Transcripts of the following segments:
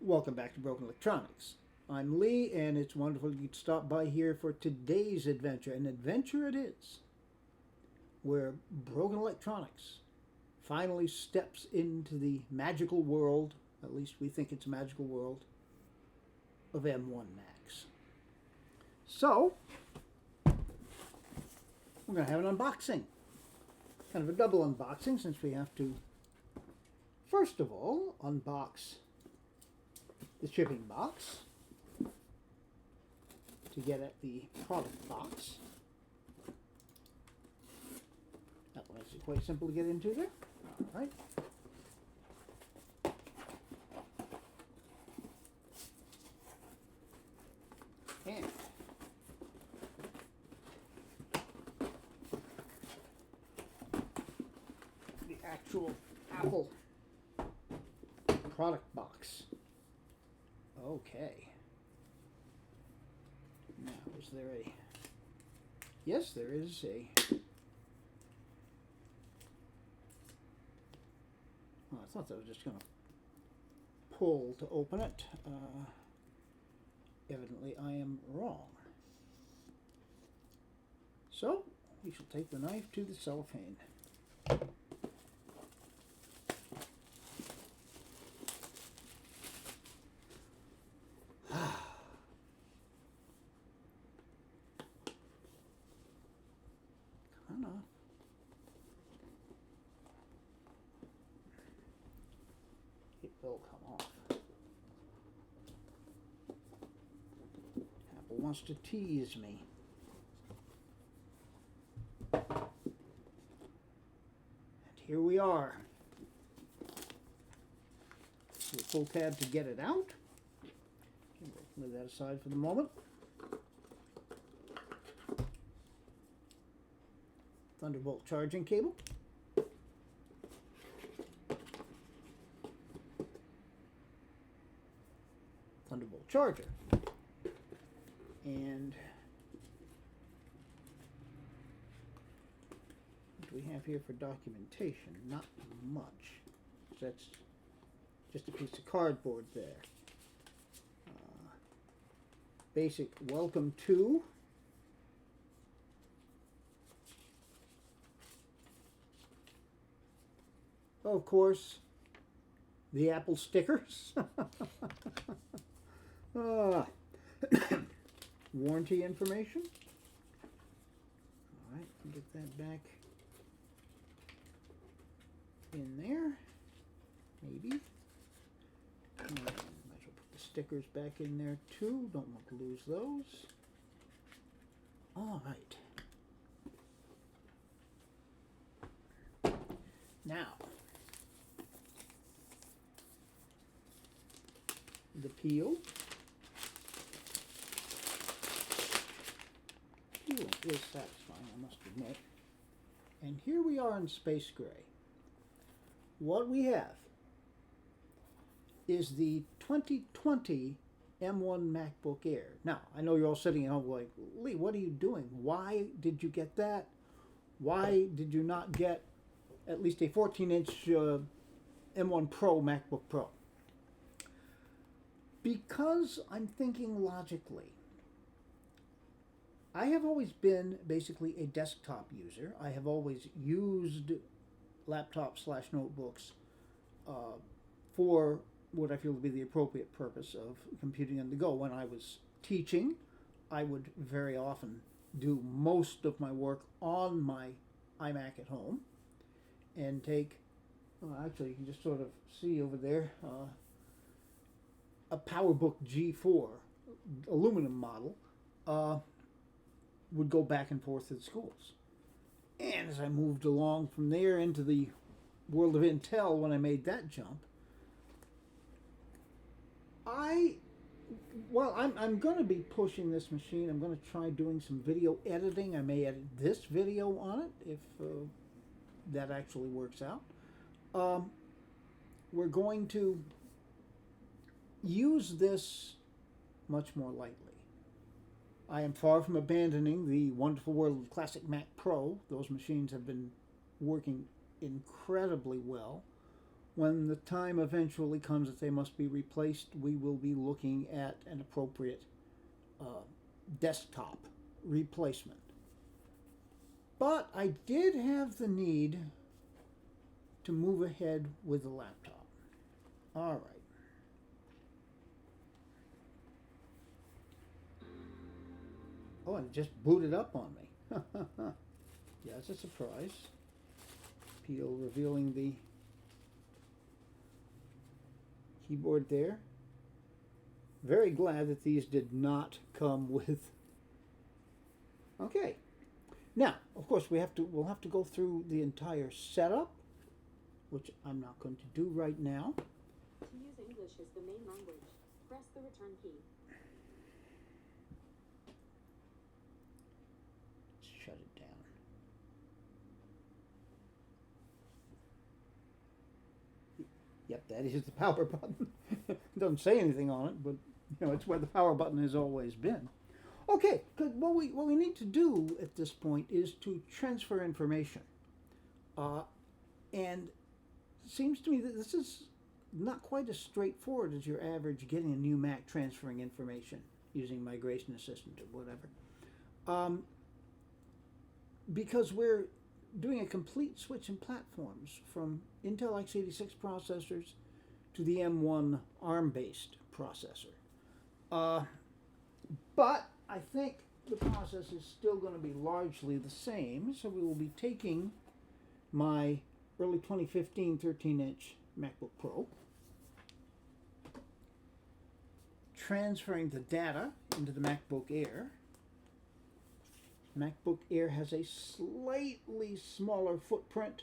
Welcome back to Broken Electronics. I'm Lee, and it's wonderful you could stop by here for today's adventure. An adventure it is, where Broken Electronics finally steps into the magical world, at least we think it's a magical world, of M1 Macs. So, we're going to have an unboxing. Kind of a double unboxing since we have to, first of all, unbox the shipping box to get at the product box. That was quite simple to get into there. All right. And the actual Apple product box. Okay. Now, is there a... Yes, there is a... Oh, I thought that was just going to pull to open it. Evidently, I am wrong. So, we shall take the knife to the cellophane. It will come off. Apple wants to tease me. And here we are. Do a full tab to get it out. We'll leave that aside for the moment. Thunderbolt charging cable. Thunderbolt charger. And what do we have here for documentation? Not much. That's just a piece of cardboard there. Basic welcome to. Of course, the Apple stickers. Warranty information. All right, get that back in there. Maybe. And might as well put the stickers back in there too. Don't want to lose those. All right. Now, the peel. Peel is satisfying, I must admit. And here we are in space gray. What we have is the 2020 M1 MacBook Air. Now, I know you're all sitting at home like, Lee, what are you doing? Why did you get that? Why did you not get at least a 14-inch M1 Pro MacBook Pro? Because I'm thinking logically. I have always been basically a desktop user. I have always used laptops/notebooks for what I feel to be the appropriate purpose of computing on the go. When I was teaching, I would very often do most of my work on my iMac at home and take, actually you can just sort of see over there, a PowerBook G4 aluminum model, would go back and forth to the schools. And as I moved along from there into the world of Intel, when I made that jump, I'm going to be pushing this machine. I'm going to try doing some video editing. I may edit this video on it if that actually works out. We're going to use this much more lightly. I am far from abandoning the wonderful world of classic Mac Pro. Those machines have been working incredibly well when the time eventually comes that they must be replaced, we will be looking at an appropriate desktop replacement. But I did have the need to move ahead with the laptop. All right. Oh, and it just booted up on me. Yeah, it's a surprise. Peel revealing the keyboard there. Very glad that these did not come with. Okay. Now, of course, we'll have to go through the entire setup, which I'm not going to do right now. To use English as the main language, press the return key. Shut it down. Yep, that is the power button. It doesn't say anything on it, but it's where the power button has always been. Okay, good. What we need to do at this point is to transfer information. And it seems to me that this is not quite as straightforward as your average getting a new Mac transferring information using Migration Assistant or whatever. Because we're doing a complete switch in platforms from Intel x86 processors to the M1 ARM-based processor. But I think the process is still going to be largely the same, so we will be taking my early 2015 13-inch MacBook Pro, transferring the data into the MacBook Air. MacBook Air has a slightly smaller footprint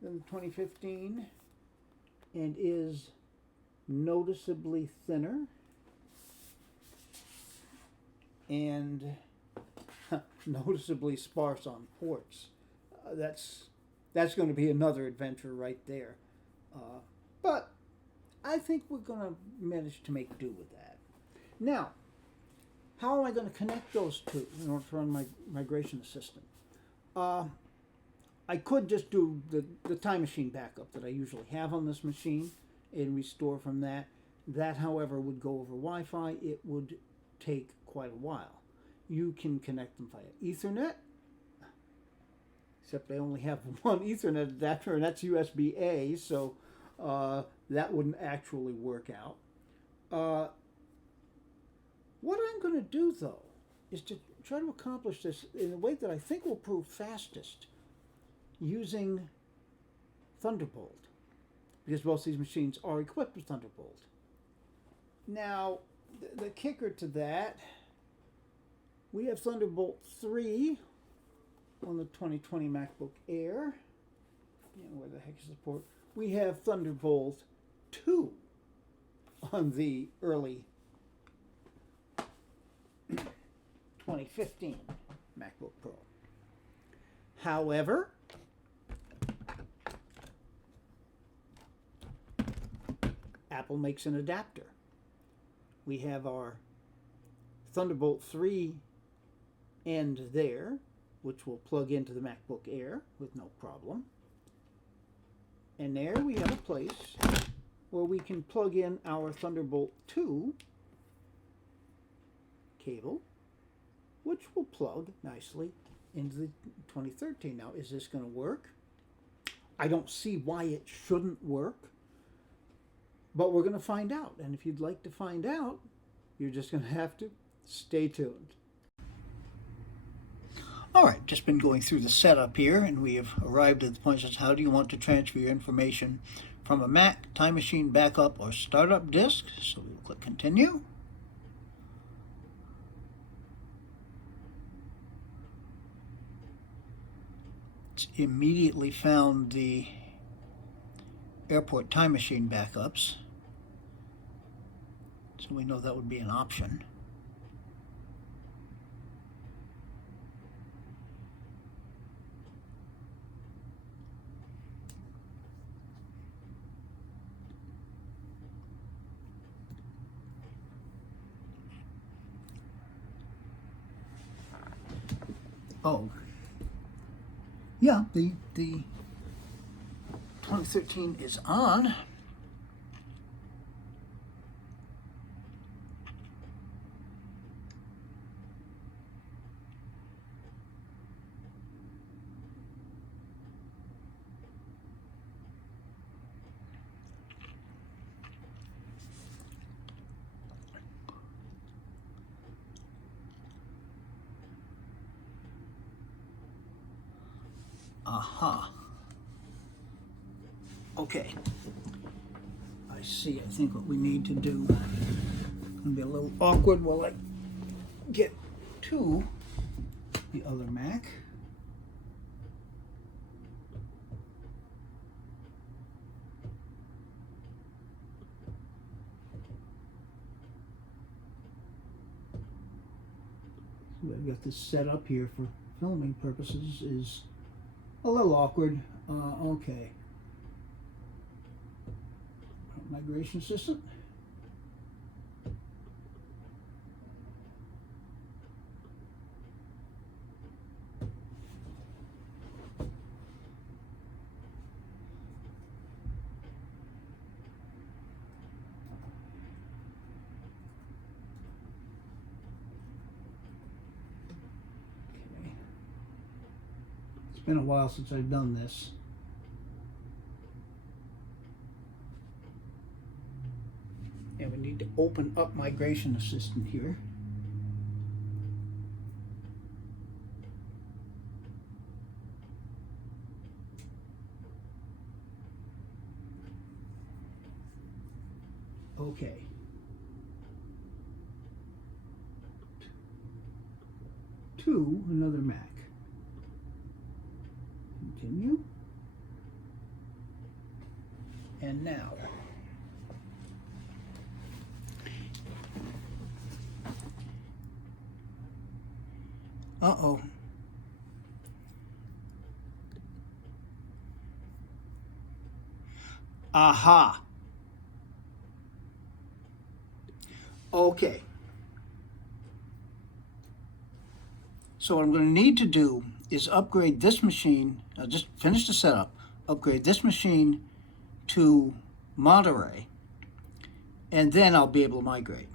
than the 2015 and is noticeably thinner and noticeably sparse on ports. That's going to be another adventure right there. But I think we're going to manage to make do with that. Now, how am I going to connect those two in order to run my Migration Assistant? I could just do the Time Machine backup that I usually have on this machine and restore from that. That, however, would go over Wi-Fi. It would take quite a while. You can connect them via Ethernet, except I only have one Ethernet adapter, and that's USB-A, so that wouldn't actually work out. What I'm going to do, though, is to try to accomplish this in a way that I think will prove fastest using Thunderbolt, because both these machines are equipped with Thunderbolt. Now, the kicker to that, we have Thunderbolt 3 on the 2020 MacBook Air. Where the heck is the port? We have Thunderbolt 2 on the early 2015 MacBook Pro. However, Apple makes an adapter. We have our Thunderbolt 3 end there, which will plug into the MacBook Air with no problem. And there we have a place where we can plug in our Thunderbolt 2 cable, which will plug nicely into the 2013. Now, is this going to work? I don't see why it shouldn't work, but we're going to find out. And if you'd like to find out, you're just going to have to stay tuned. All right, just been going through the setup here, and we have arrived at the point that says, how do you want to transfer your information from a Mac, Time Machine backup, or startup disk? So we'll click Continue. It's immediately found the airport Time Machine backups, so we know that would be an option. Oh, yeah, the 2013 is on. Aha. Okay. I see. I think what we need to do, it's gonna be a little awkward while I get to the other Mac. So I've got this set up here for filming purposes is a little awkward. Okay. Migration Assistant. Okay. It's been a while since I've done this. And we need to open up Migration Assistant here. Okay. To another Mac. Continue. And now. Uh-oh. Aha. Okay. So what I'm going to need to do is upgrade this machine. I'll just finish the setup. Upgrade this machine to Monterey. And then I'll be able to migrate.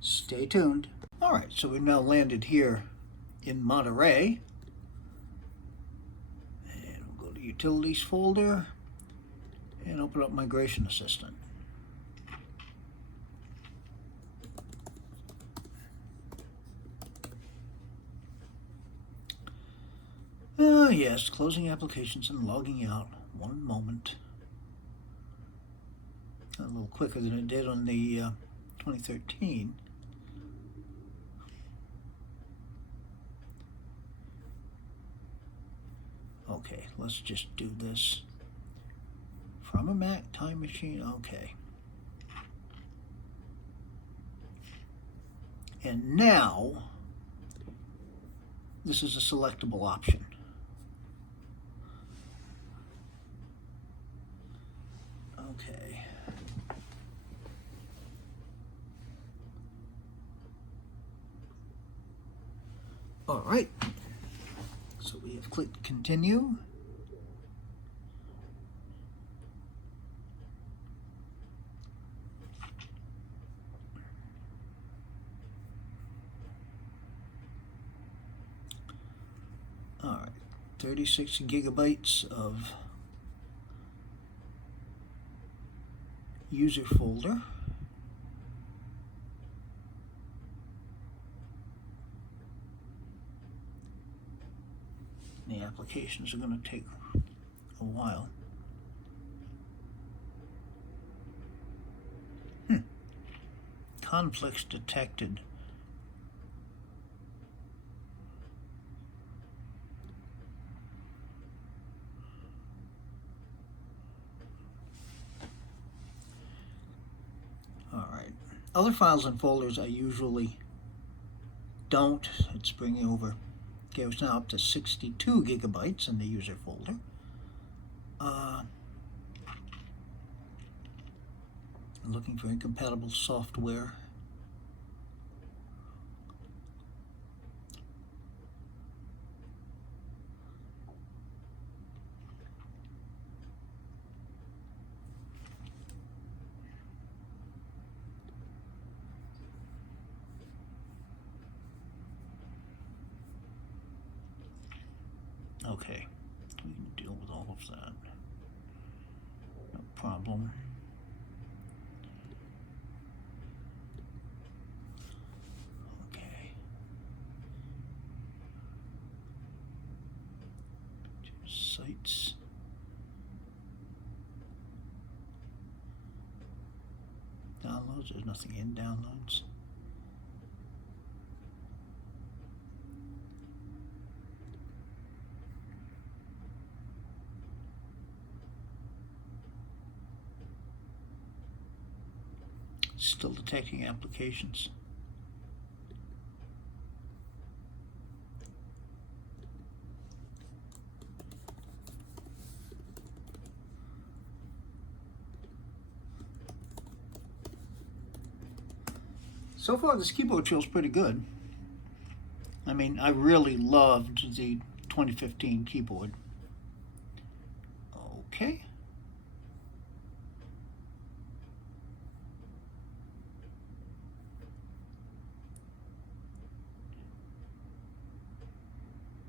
Stay tuned. All right, so we've now landed here in Monterey. And we'll go to Utilities folder and open up Migration Assistant. Ah, yes, closing applications and logging out. One moment. A little quicker than it did on the 2013. Okay, let's just do this from a Mac Time Machine. Okay. And now, this is a selectable option. Okay. All right. So we have clicked continue. All right, 36 gigabytes of user folder. The applications are going to take a while. Conflicts detected. All right. Other files and folders I usually don't. It's bringing over. Okay, it's now up to 62 gigabytes in the user folder. Looking for incompatible software. Okay, we can deal with all of that. No problem. Okay. Sites. Downloads, there's nothing in downloads. Still detecting applications. So far, this keyboard feels pretty good. I mean, I really loved the 2015 keyboard. Okay.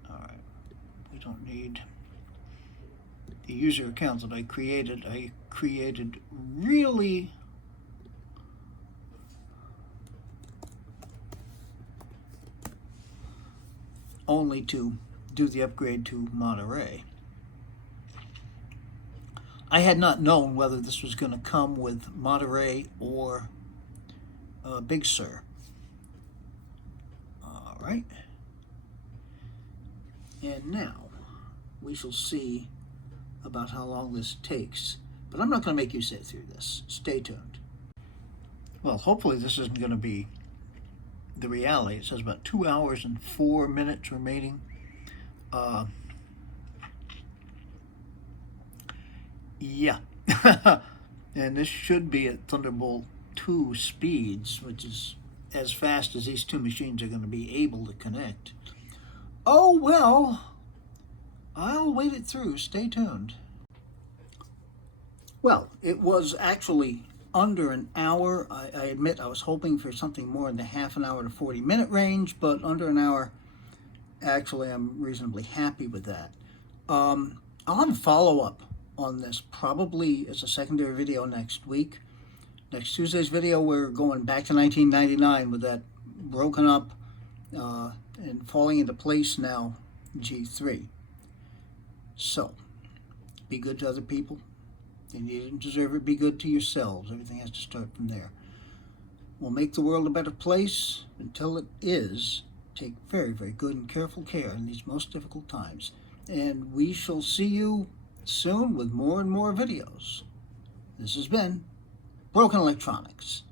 All right. We don't need the user account that I created. I created really only to do the upgrade to Monterey. I had not known whether this was going to come with Monterey or Big Sur. All right. And now we shall see about how long this takes. But I'm not going to make you sit through this. Stay tuned. Well, hopefully this isn't going to be the reality. It says about 2 hours and 4 minutes remaining. Yeah. And this should be at Thunderbolt 2 speeds, which is as fast as these two machines are going to be able to connect. Oh, well, I'll wait it through. Stay tuned. Well, it was actually under an hour. I admit I was hoping for something more in the half an hour to 40-minute range, but under an hour, actually, I'm reasonably happy with that. I'll have a follow-up on this probably as a secondary video next week. Next Tuesday's video, we're going back to 1999 with that broken up and falling into place now G3. So, be good to other people. And you didn't deserve it. Be good to yourselves. Everything has to start from there. We'll make the world a better place. Until it is, take very, very good and careful care in these most difficult times. And we shall see you soon with more and more videos. This has been Broken Electronics.